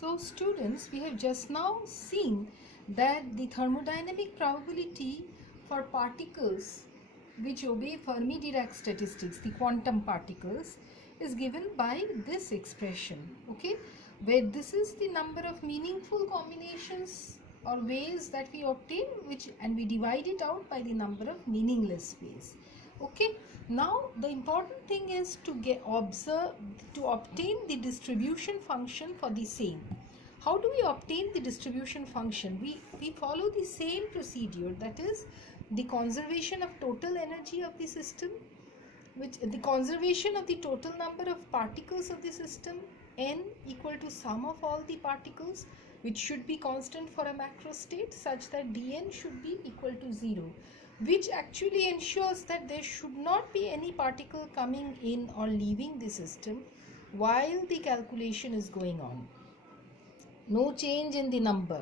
So students, we have just now seen that the thermodynamic probability for particles which obey Fermi-Dirac statistics, the quantum particles, is given by this expression, okay, where this is the number of meaningful combinations or ways that we obtain, and we divide it out by the number of meaningless ways. Okay, now the important thing is to obtain the distribution function for the same. How do we obtain the distribution function? We follow the same procedure, that is the conservation of total energy of the system, which the conservation of the total number of particles of the system, n equal to sum of all the particles, which should be constant for a macro state, such that dn should be equal to 0, which actually ensures that there should not be any particle coming in or leaving the system while the calculation is going on. No change in the number.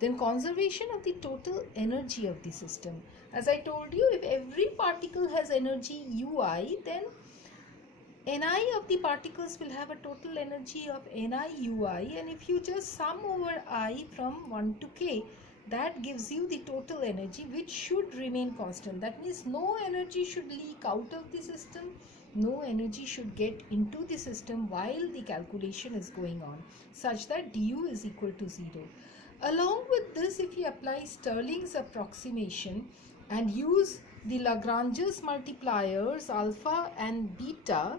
Then conservation of the total energy of the system. As I told you, if every particle has energy ui, then ni of the particles will have a total energy of ni ui, and if you just sum over I from 1 to k, that gives you the total energy, which should remain constant. That means no energy should leak out of the system, no energy should get into the system while the calculation is going on, such that du is equal to 0. Along with this, if you apply Stirling's approximation and use the Lagrange's multipliers alpha and beta,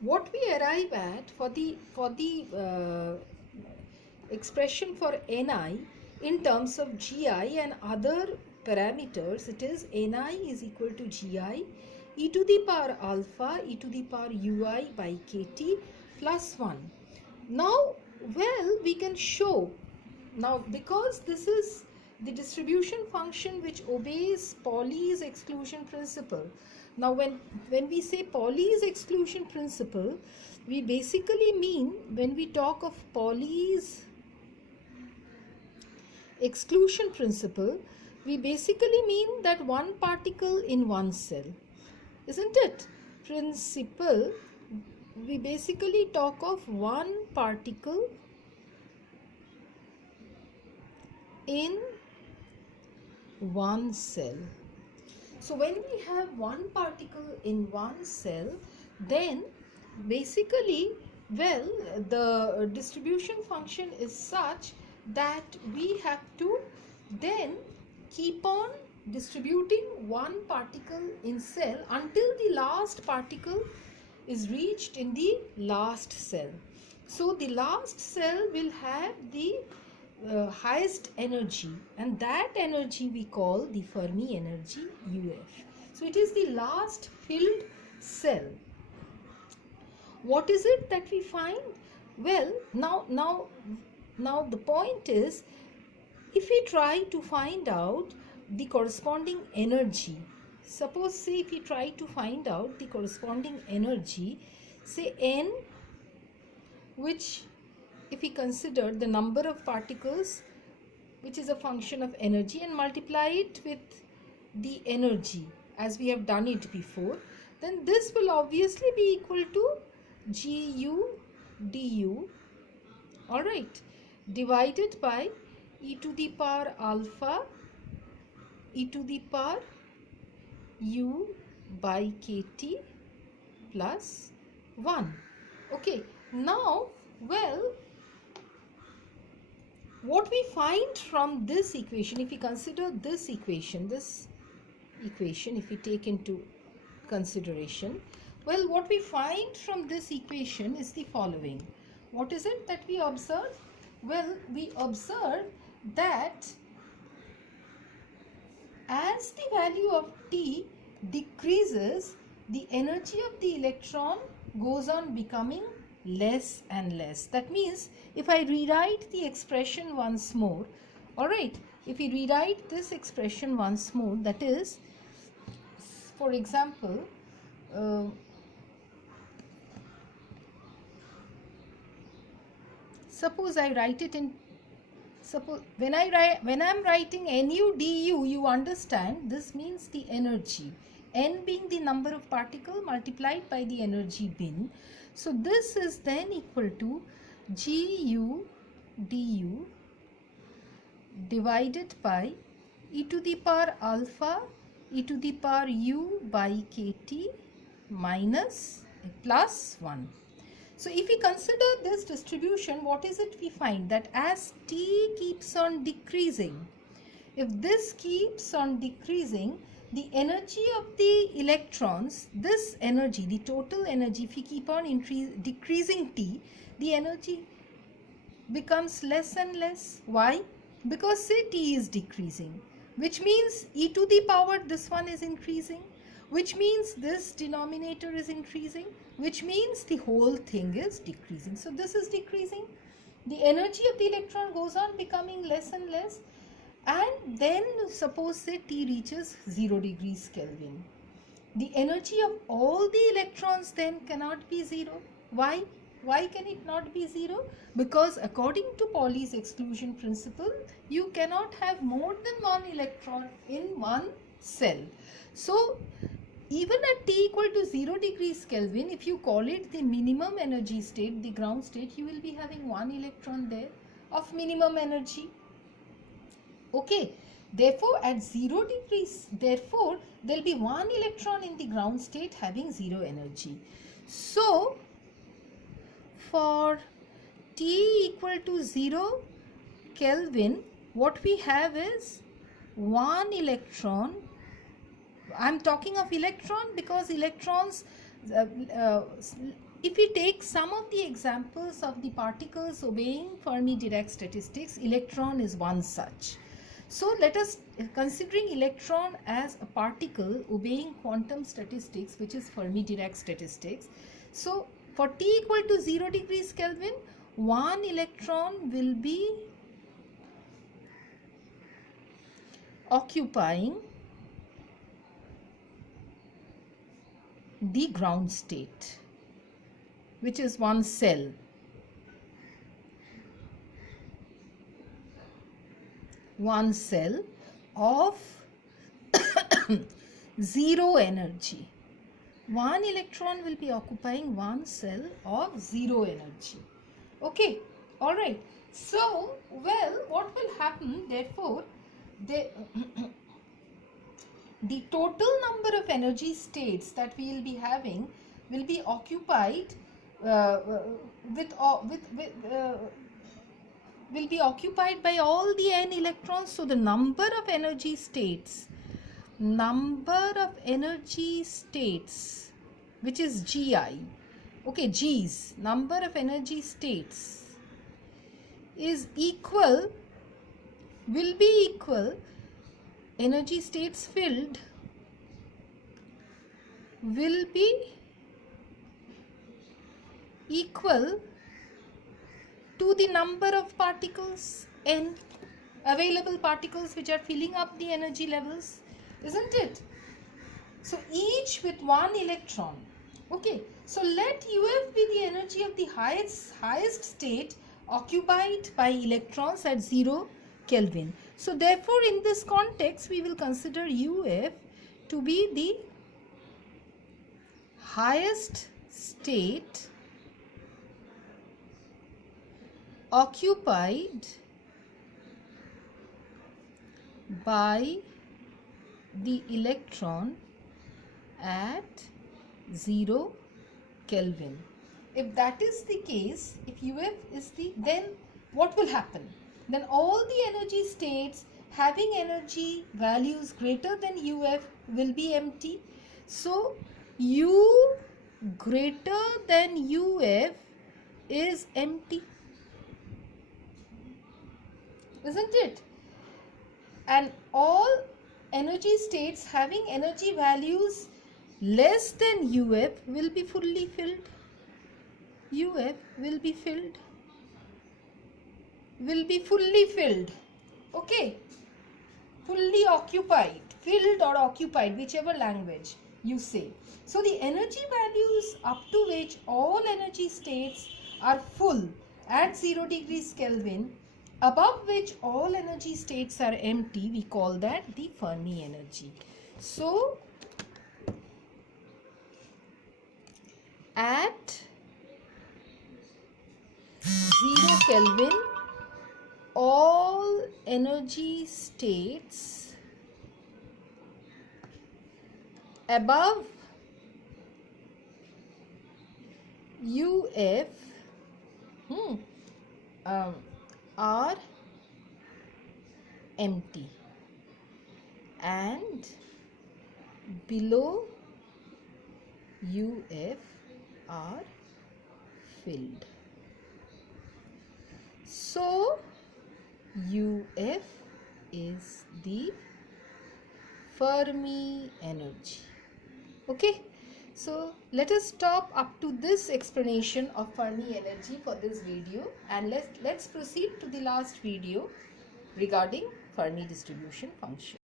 what we arrive at for the expression for ni in terms of gi and other parameters, it is ni is equal to gi e to the power alpha e to the power ui by kt plus 1. Now, well, we can show, now because this is the distribution function which obeys Pauli's exclusion principle. Now when we say Pauli's exclusion principle, we basically mean, when we talk of Pauli's exclusion principle, we basically mean that one particle in one cell, isn't it? Principle, we basically talk of one particle in one cell. So when we have one particle in one cell, then basically, well, the distribution function is such that we have to then keep on distributing one particle in cell until the last particle is reached in the last cell. So the last cell will have the highest energy, and that energy we call the Fermi energy UF. So it is the last filled cell. What is it that we find? Well, now the point is, if we try to find out the corresponding energy, suppose say if we try to find out the corresponding energy, say n, which if we consider the number of particles which is a function of energy, and multiply it with the energy as we have done it before, then this will obviously be equal to gu du, all right, divided by e to the power alpha e to the power u by kt plus 1. Okay, now, well, what we find from this equation, if we consider this equation, if we take into consideration, well, what we find from this equation is the following. What is it that we observe? Well, we observe that as the value of T decreases, the energy of the electron goes on becoming less and less. That means, if I rewrite the expression once more, all right, if we rewrite this expression once more, that is, for example, suppose I write it in, suppose when I'm writing nu du, you understand this means the energy, n being the number of particle multiplied by the energy bin. So this is then equal to gu du divided by e to the power alpha e to the power u by kt minus plus 1. So if we consider this distribution, what is it we find? That as t keeps on decreasing, if this keeps on decreasing, the energy of the electrons, this energy, the total energy, if we keep on decreasing t, the energy becomes less and less. Why? Because say t is decreasing, which means e to the power this one is increasing, which means this denominator is increasing, which means the whole thing is decreasing. So this is decreasing. The energy of the electron goes on becoming less and less, and then suppose say t reaches 0 degrees Kelvin. The energy of all the electrons then cannot be 0. Why? Why can it not be 0? Because according to Pauli's exclusion principle, you cannot have more than one electron in one cell. So even at t equal to 0 degrees Kelvin, if you call it the minimum energy state, the ground state, you will be having one electron there of minimum energy. Okay, therefore at 0 degrees, therefore there will be one electron in the ground state having 0 energy. So for t equal to 0 Kelvin, what we have is one electron. I am talking of electron because electrons, if we take some of the examples of the particles obeying Fermi-Dirac statistics, electron is one such. So let us, considering electron as a particle obeying quantum statistics, which is Fermi-Dirac statistics. So for t equal to 0 degrees Kelvin, one electron will be occupying the ground state, which is one cell. One cell of 0 energy. One electron will be occupying one cell of 0 energy. Okay, all right. So, well, what will happen? Therefore, the total number of energy states that we will be having will be occupied will be occupied by all the n electrons. So the number of energy states, which is gi, okay, g's, number of energy states is equal, will be equal, energy states filled will be equal to the number of particles, n, available particles which are filling up the energy levels, isn't it? So each with one electron. Okay, so let UF be the energy of the highest state occupied by electrons at 0 Kelvin. So therefore in this context we will consider UF to be the highest state occupied by the electron at 0 Kelvin. If that is the case, if UF is the, then what will happen? Then all the energy states having energy values greater than UF will be empty. So U greater than UF is empty, isn't it? And all energy states having energy values less than UF will be fully filled. UF will be filled, will be fully filled, okay, fully occupied, filled or occupied, whichever language you say. So the energy values up to which all energy states are full at 0 degrees Kelvin, above which all energy states are empty, we call that the Fermi energy. So at Kelvin, all energy states above UF are empty and below UF are filled. So UF is the Fermi energy. Okay, so let us stop up to this explanation of Fermi energy for this video, and let's proceed to the last video regarding Fermi distribution function.